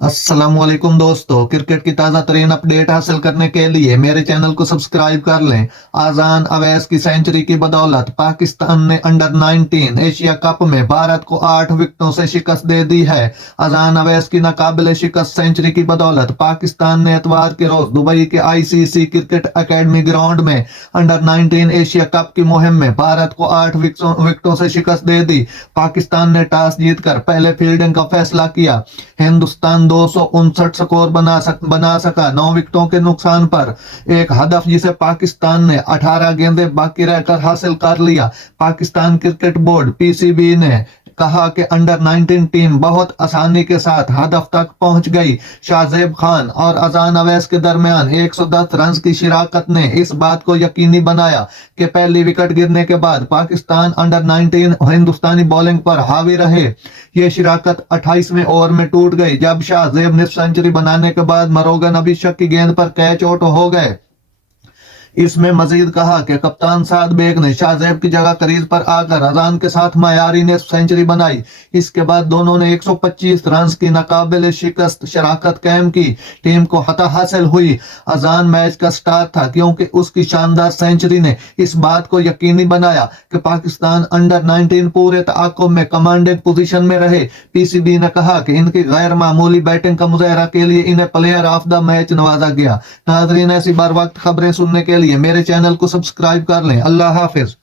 अस्सलाम वालेकुम दोस्तों, क्रिकेट की ताज़ा तरीन अपडेट हासिल करने के लिए मेरे चैनल को सब्सक्राइब कर लें। अजान अवैस की सेंचुरी की बदौलत पाकिस्तान ने अंडर 19 एशिया कप में भारत को 8 विकेटों से शिकस्त दे दी है। अजान अवैस की नाकाबिले शिकस्त सेंचुरी की बदौलत पाकिस्तान ने इतवार के रोज दुबई के आईसीसी क्रिकेट अकेडमी ग्राउंड में अंडर 19 एशिया कप की मुहिम में भारत को 8 विकेटों से शिकस्त दे दी। पाकिस्तान ने टॉस जीतकर पहले फील्डिंग का फैसला किया। हिंदुस्तान 259 स्कोर बना सका 9 विकेटों के नुकसान पर। एक हदफ जिसे पाकिस्तान ने 18 गेंदें बाकी रहकर हासिल कर लिया। पाकिस्तान क्रिकेट बोर्ड पीसीबी ने कहा कि अंडर 19 टीम बहुत आसानी के साथ हदफ तक पहुंच गई। शाहजेब खान और अजान अवैस के दरमियान 110 रन की शिराकत ने इस बात को यकीनी बनाया कि पहली विकेट गिरने के बाद पाकिस्तान अंडर 19 हिंदुस्तानी बॉलिंग पर हावी रहे। ये शिराकत 28वें ओवर में टूट गई जब शाहजेब ने सेंचुरी बनाने के बाद मरोगन अभिषेक की गेंद पर कैच आउट हो गए। इसमें मजीद कहा कि कप्तान साद बेग ने शाहजेब की जगह क्रीज पर आकर अजान के साथ मायारी ने सेंचुरी बनाई। इसके बाद दोनों ने 125 रन की नाकाबिले शिकस्त शराकत कायम की। टीम को फतह हासिल हुई। अजान मैच का स्टार था क्योंकि उसकी शानदार सेंचुरी ने इस बात को यकीनी बनाया कि पाकिस्तान अंडर 19 पूरे तआक्कुब में कमांडिंग पोजीशन में रहे। पीसीबी ने कहा कि इनकी गैर मामूली बैटिंग का मुजाहरा के लिए इन्हें प्लेयर ऑफ द मैच नवाजा गया। नाजरीन, ऐसी बार वक्त खबरें सुनने के लिए मेरे चैनल को सब्सक्राइब कर लें। अल्लाह हाफिज।